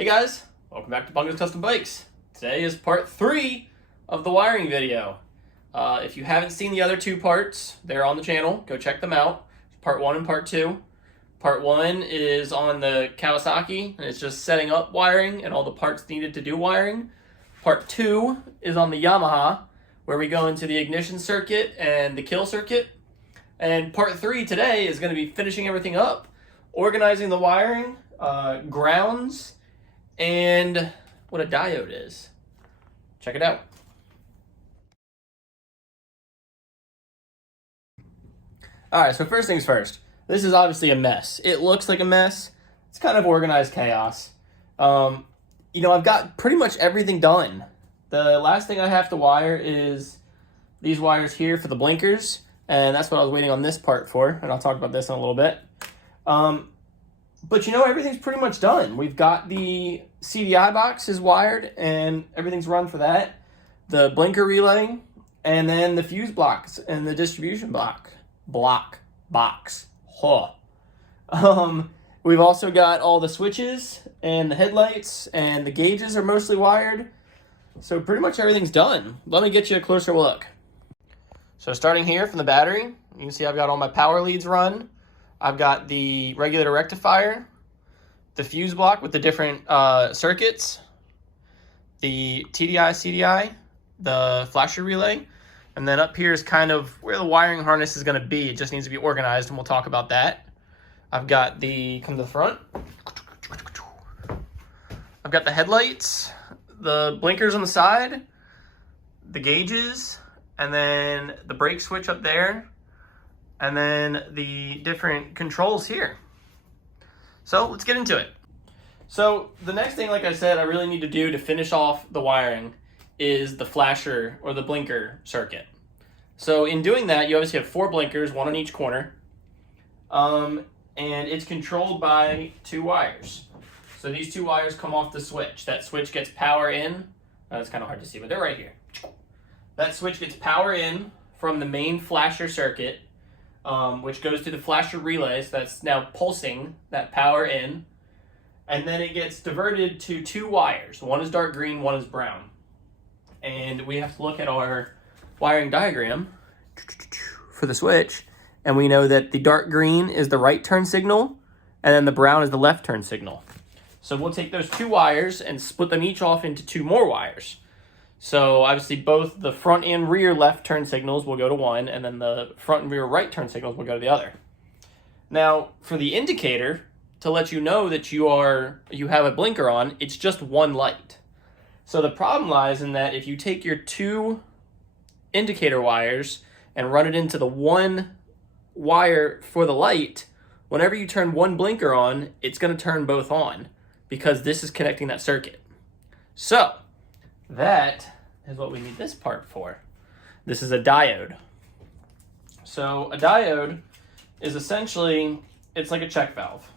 Hey guys, welcome back to Bunga's Custom Bikes. Today is part 3 of the wiring video. If you haven't seen the other two parts, they're on the channel. Go check them out. Part 1 and part 2. Part 1 is on the Kawasaki, and it's just setting up wiring and all the parts needed to do wiring. Part 2 is on the Yamaha, where we go into the ignition circuit and the kill circuit. And part 3 today is going to be finishing everything up, organizing the wiring, grounds, and what a diode is. Check it out. Alright, so first things first. This is obviously a mess. It looks like a mess. It's kind of organized chaos. I've got pretty much everything done. The last thing I have to wire is these wires here for the blinkers, and that's what I was waiting on this part for, and I'll talk about this in a little bit. But everything's pretty much done. We've got the CDI box is wired and everything's run for that. The blinker relay, and then the fuse blocks and the distribution box. We've also got all the switches and the headlights, and the gauges are mostly wired. So pretty much everything's done. Let me get you a closer look. So starting here from the battery, you can see I've got all my power leads run. I've got the regulator rectifier, the fuse block with the different circuits, the TDI, CDI, the flasher relay, and then up here is kind of where the wiring harness is going to be. It just needs to be organized, and we'll talk about that. I've got come to the front. I've got the headlights, the blinkers on the side, the gauges, and then the brake switch up there, and then the different controls here. So let's get into it. So the next thing, like I said, I really need to do to finish off the wiring is the flasher or the blinker circuit. So in doing that, you obviously have 4 blinkers, 1 on each corner, and it's controlled by 2 wires. So these 2 wires come off the switch. That switch gets power in. It's kind of hard to see, but they're right here. That switch gets power in from the main flasher circuit, which goes to the flasher relay, so that's now pulsing that power in. And then it gets diverted to 2 wires. One is dark green, one is brown. And we have to look at our wiring diagram for the switch, and we know that the dark green is the right turn signal, and then the brown is the left turn signal. So we'll take those 2 wires and split them each off into 2 more wires. So obviously both the front and rear left turn signals will go to one, and then the front and rear right turn signals will go to the other. Now, for the indicator, to let you know that you have a blinker on, it's just one light. So the problem lies in that if you take your 2 indicator wires and run it into the 1 wire for the light, whenever you turn one blinker on, it's going to turn both on because this is connecting that circuit. So that is what we need this part for. This is a diode. So a diode is essentially, it's like a check valve.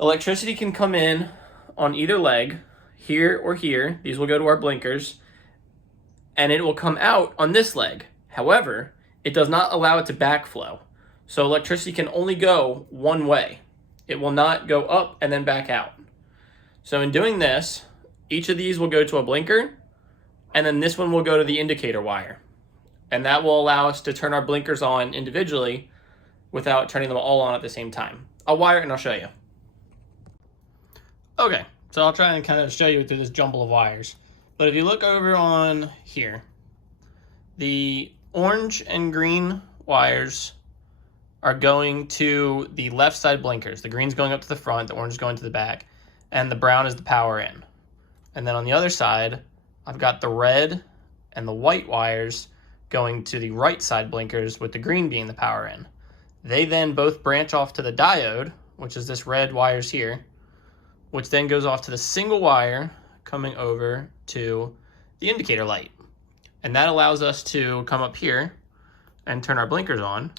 Electricity can come in on either leg, here or here. These will go to our blinkers, and it will come out on this leg. However, it does not allow it to backflow. So electricity can only go one way. It will not go up and then back out. So in doing this, each of these will go to a blinker, and then this one will go to the indicator wire. And that will allow us to turn our blinkers on individually without turning them all on at the same time. I'll wire it and I'll show you. Okay, so I'll try and kind of show you through this jumble of wires. But if you look over on here, the orange and green wires are going to the left side blinkers. The green's going up to the front, the orange is going to the back, and the brown is the power in. And then on the other side, I've got the red and the white wires going to the right side blinkers, with the green being the power in. They then both branch off to the diode, which is this red wires here, which then goes off to the single wire coming over to the indicator light. And that allows us to come up here and turn our blinkers on.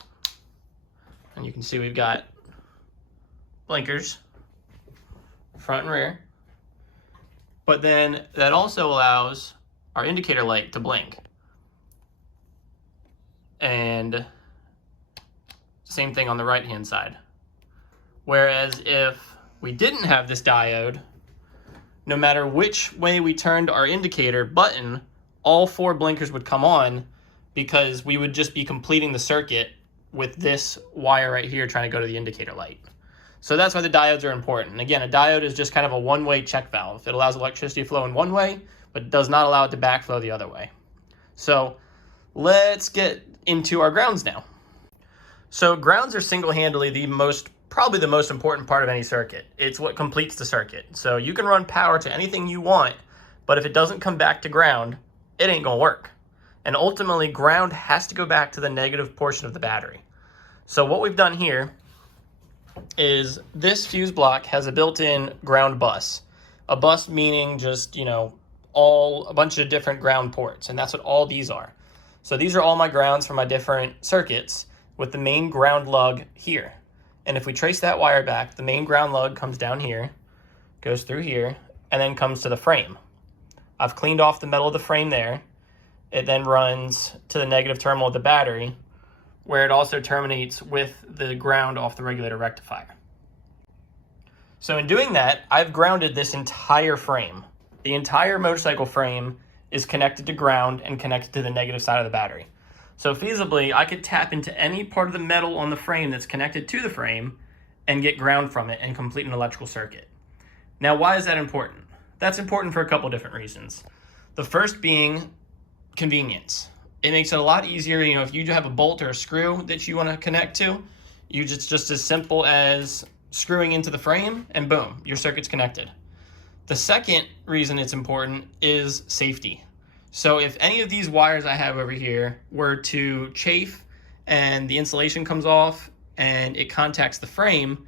And you can see we've got blinkers, front and rear. But then that also allows our indicator light to blink. And same thing on the right hand side. Whereas if we didn't have this diode, no matter which way we turned our indicator button, all 4 blinkers would come on because we would just be completing the circuit with this wire right here trying to go to the indicator light. So that's why the diodes are important. Again, a diode is just kind of a one-way check valve. It allows electricity to flow in one way, but does not allow it to backflow the other way. So let's get into our grounds now. So grounds are single-handedly probably the most important part of any circuit. It's what completes the circuit. So you can run power to anything you want, but if it doesn't come back to ground, it ain't gonna work. And ultimately, ground has to go back to the negative portion of the battery. So what we've done here is this fuse block has a built-in ground bus. A bus meaning just, a bunch of different ground ports, and that's what all these are. So these are all my grounds for my different circuits with the main ground lug here. And if we trace that wire back, the main ground lug comes down here, goes through here, and then comes to the frame. I've cleaned off the metal of the frame there. It then runs to the negative terminal of the battery, where it also terminates with the ground off the regulator rectifier. So in doing that, I've grounded this entire frame. The entire motorcycle frame is connected to ground and connected to the negative side of the battery. So feasibly, I could tap into any part of the metal on the frame that's connected to the frame and get ground from it and complete an electrical circuit. Now, why is that important? That's important for a couple different reasons. The first being convenience. It makes it a lot easier, if you have a bolt or a screw that you want to connect to, it's just as simple as screwing into the frame and boom, your circuit's connected. The second reason it's important is safety. So if any of these wires I have over here were to chafe and the insulation comes off and it contacts the frame,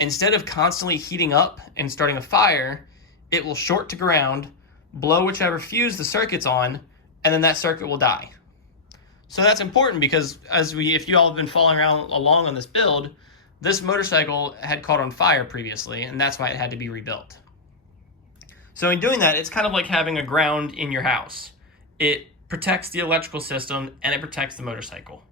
instead of constantly heating up and starting a fire, it will short to ground, blow whichever fuse the circuit's on, and then that circuit will die. So that's important because if you all have been following along on this build, this motorcycle had caught on fire previously, and that's why it had to be rebuilt. So in doing that, it's kind of like having a ground in your house. It protects the electrical system and it protects the motorcycle.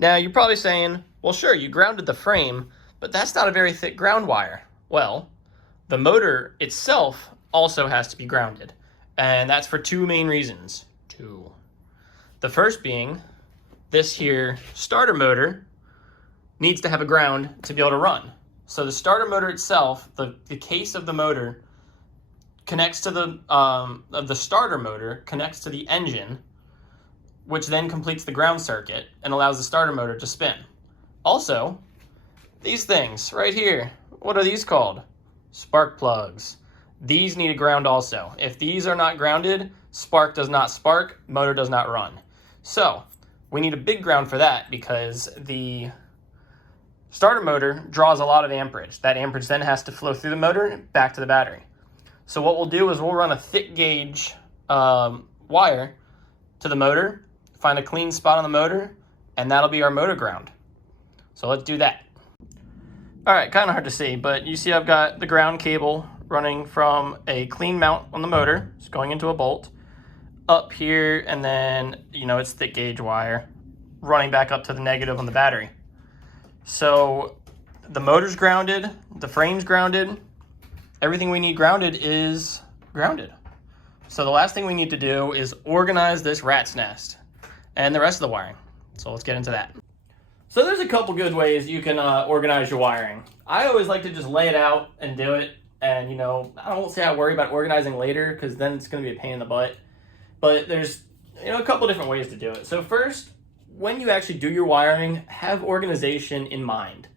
Now you're probably saying, well, sure, you grounded the frame, but that's not a very thick ground wire. Well, the motor itself also has to be grounded, and that's for 2 main reasons. The first being, this here starter motor needs to have a ground to be able to run. So the starter motor itself, the case of the motor connects to the starter motor connects to the engine, which then completes the ground circuit and allows the starter motor to spin. Also, these things right here, what are these called? Spark plugs. These need a ground also. If these are not grounded, spark does not spark, motor does not run. So we need a big ground for that because the starter motor draws a lot of amperage. That amperage then has to flow through the motor back to the battery. So what we'll do is we'll run a thick gauge wire to the motor, find a clean spot on the motor, and that'll be our motor ground. So let's do that. All right, kind of hard to see, but you see I've got the ground cable running from a clean mount on the motor. It's going into a bolt up here, and then, it's thick gauge wire running back up to the negative on the battery. So the motor's grounded, the frame's grounded, everything we need grounded is grounded. So the last thing we need to do is organize this rat's nest and the rest of the wiring. So let's get into that. So there's a couple good ways you can organize your wiring. I always like to just lay it out and do it. And, I won't say I worry about organizing later because then it's going to be a pain in the butt. But there's, a couple different ways to do it. So first, when you actually do your wiring, have organization in mind.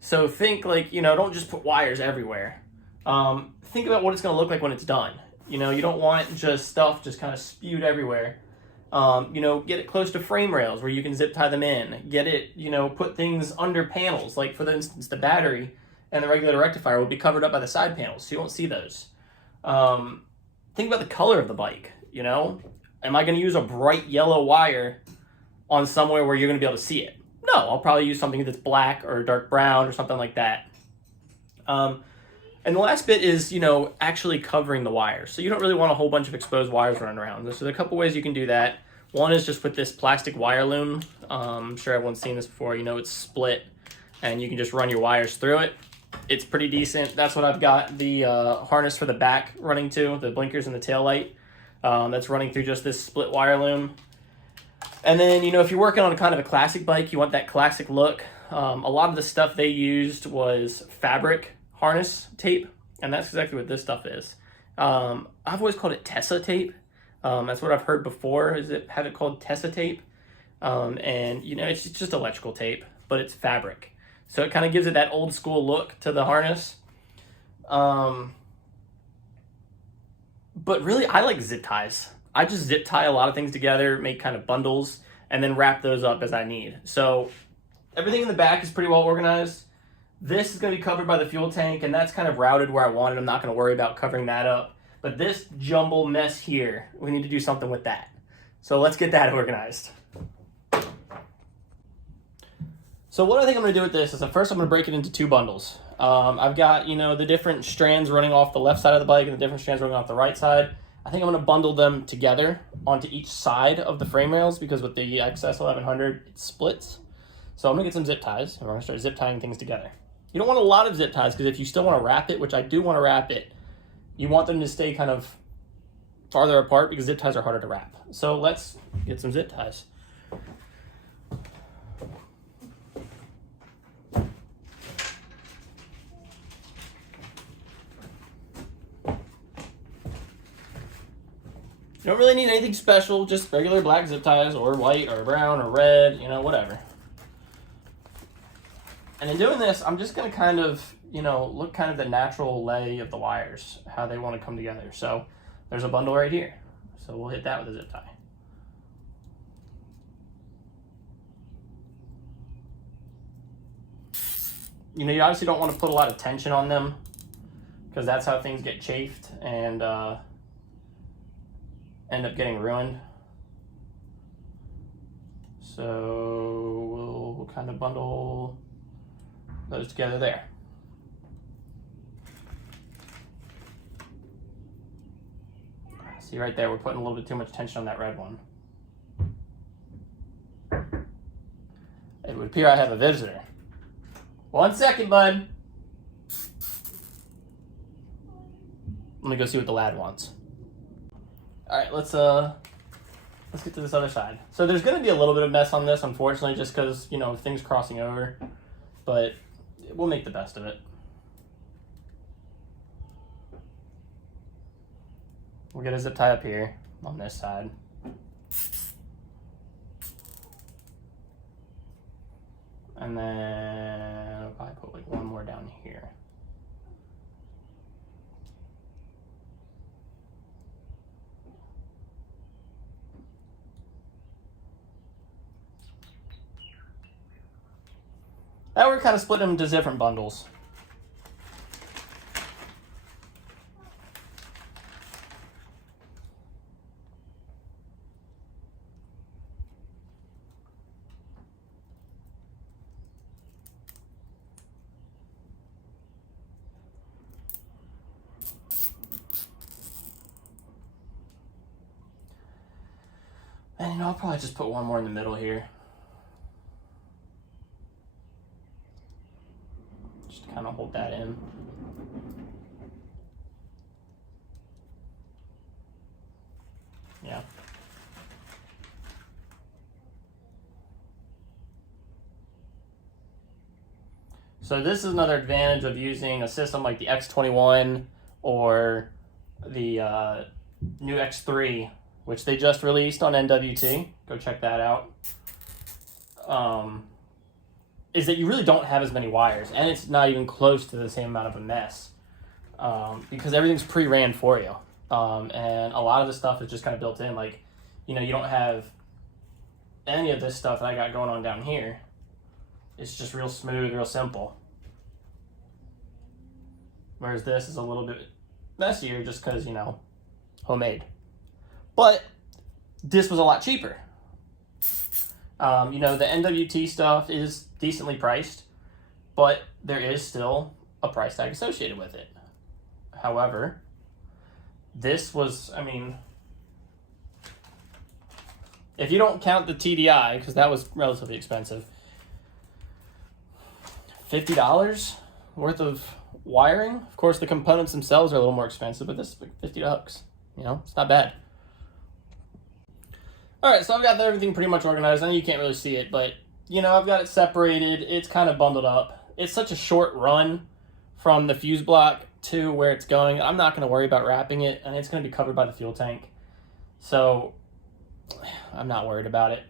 So think don't just put wires everywhere. Think about what it's going to look like when it's done. You don't want just stuff just kind of spewed everywhere. Get it close to frame rails where you can zip tie them in. Get it, put things under panels. Like for instance, the battery and the regulator rectifier will be covered up by the side panels, so you won't see those. Think about the color of the bike, Am I going to use a bright yellow wire on somewhere where you're going to be able to see it? No, I'll probably use something that's black or dark brown or something like that. And the last bit is, actually covering the wires. So you don't really want a whole bunch of exposed wires running around. So there's a couple ways you can do that. One is just with this plastic wire loom. I'm sure everyone's seen this before. It's split. and you can just run your wires through it. It's pretty decent. That's what I've got the harness for the back running to, the blinkers and the tail light. That's running through just this split wire loom. And then, if you're working on kind of a classic bike, you want that classic look. A lot of the stuff they used was fabric harness tape, and that's exactly what this stuff is. I've always called it Tessa tape. That's what I've heard before, have it called Tessa tape. And, it's just electrical tape, but it's fabric. So it kind of gives it that old school look to the harness. But really, I like zip ties. I just zip tie a lot of things together, make kind of bundles, and then wrap those up as I need. So everything in the back is pretty well organized. This is going to be covered by the fuel tank, and that's kind of routed where I want it. I'm not going to worry about covering that up. But this jumble mess here, we need to do something with that. So let's get that organized. So what I think I'm going to do with this is at first I'm going to break it into two bundles. I've got, the different strands running off the left side of the bike and the different strands running off the right side. I think I'm going to bundle them together onto each side of the frame rails because with the XS 1100, it splits. So I'm going to get some zip ties and we're going to start zip tying things together. You don't want a lot of zip ties because if you still want to wrap it, which I do want to wrap it, you want them to stay kind of farther apart because zip ties are harder to wrap. So let's get some zip ties. You don't really need anything special, just regular black zip ties or white or brown or red, whatever. And in doing this, I'm just going to kind of, look kind of the natural lay of the wires, how they want to come together. So there's a bundle right here. So we'll hit that with a zip tie. You obviously don't want to put a lot of tension on them because that's how things get chafed and end up getting ruined. So we'll kind of bundle those together there. See right there, we're putting a little bit too much tension on that red one. It would appear I have a visitor. 1 second, bud. Let me go see what the lad wants. All right, let's get to this other side. So there's going to be a little bit of mess on this, unfortunately, just because, things crossing over, but we'll make the best of it. We'll get a zip tie up here on this side. And then I'll probably put like one more down here. Now we're kind of splitting them into different bundles. And I'll probably just put one more in the middle here. Just to kind of hold that in. Yeah. So this is another advantage of using a system like the X21 or the new X3, which they just released on NWT. Go check that out. Is that you really don't have as many wires, and it's not even close to the same amount of a mess because everything's pre-ran for you. And a lot of the stuff is just kind of built in. Like, you don't have any of this stuff that I got going on down here. It's just real smooth, real simple. Whereas this is a little bit messier just because, homemade. But this was a lot cheaper. The NWT stuff is decently priced, but there is still a price tag associated with it. However, this was, if you don't count the TDI, because that was relatively expensive, $50 worth of wiring. Of course, the components themselves are a little more expensive, but this is like $50. You know, it's not bad. All right, so I've got everything pretty much organized. I know you can't really see it, but you know, I've got it separated. It's kind of bundled up. It's such a short run from the fuse block to where it's going. I'm not going to worry about wrapping it, and it's going to be covered by the fuel tank. So I'm not worried about it.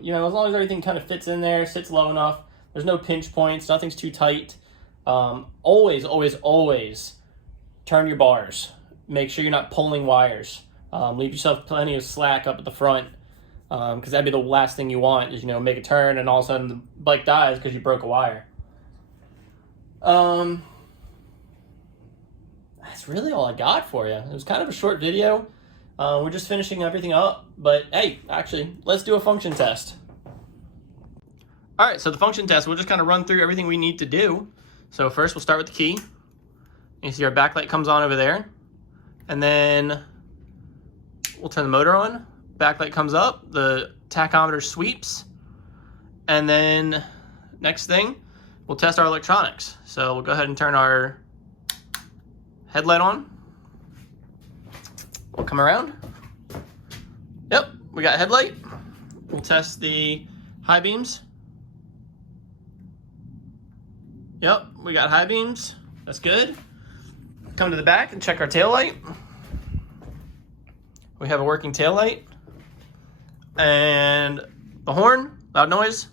You know, as long as everything kind of fits in there, sits low enough, there's no pinch points, nothing's too tight. Always, always, always turn your bars. Make sure you're not pulling wires. Leave yourself plenty of slack up at the front, because that'd be the last thing you want is, you know, make a turn and all of a sudden the bike dies because you broke a wire. That's really all I got for you. It was kind of a short video. We're just finishing everything up, but hey, actually, let's do a function test. All right, so the function test, we'll just kind of run through everything we need to do. So first we'll start with the key. You see our backlight comes on over there. And then we'll turn the motor on. Backlight comes up, the tachometer sweeps. And then next thing, we'll test our electronics. So we'll go ahead and turn our headlight on. We'll come around. Yep, we got headlight. We'll test the high beams. Yep, we got high beams. That's good. Come to the back and check our tail light. We have a working tail light. And the horn, loud noise.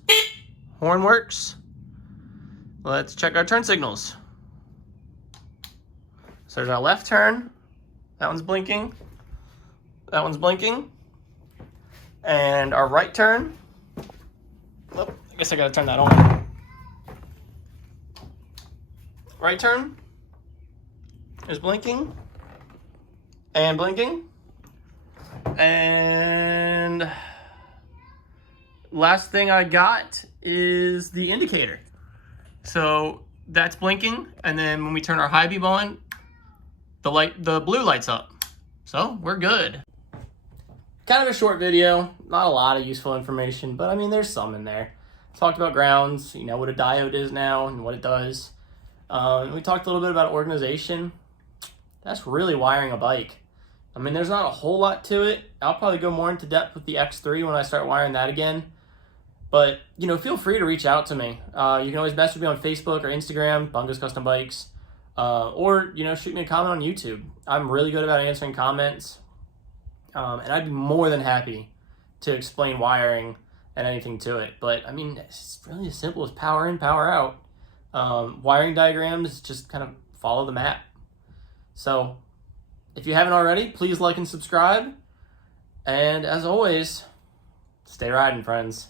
Horn works. Let's check our turn signals. So there's our left turn. That one's blinking. That one's blinking. And our right turn. Oh, I guess I gotta turn that on. Right turn is blinking and blinking. And last thing I got is the indicator. So that's blinking, and then when we turn our high beam on, the blue lights up. So we're good. Kind of a short video, not a lot of useful information, but I mean, there's some in there. Talked about grounds, you know what a diode is now and what it does. We talked a little bit about organization. That's really wiring a bike. I mean, there's not a whole lot to it. I'll probably go more into depth with the X3 when I start wiring that again. But, you know, feel free to reach out to me. You can always message me on Facebook or Instagram, Bungos Custom Bikes. Or, you know, shoot me a comment on YouTube. I'm really good about answering comments. And I'd be more than happy to explain wiring and anything to it. But, I mean, it's really as simple as power in, power out. Wiring diagrams, just kind of follow the map. So, if you haven't already, please like and subscribe. And as always, stay riding, friends.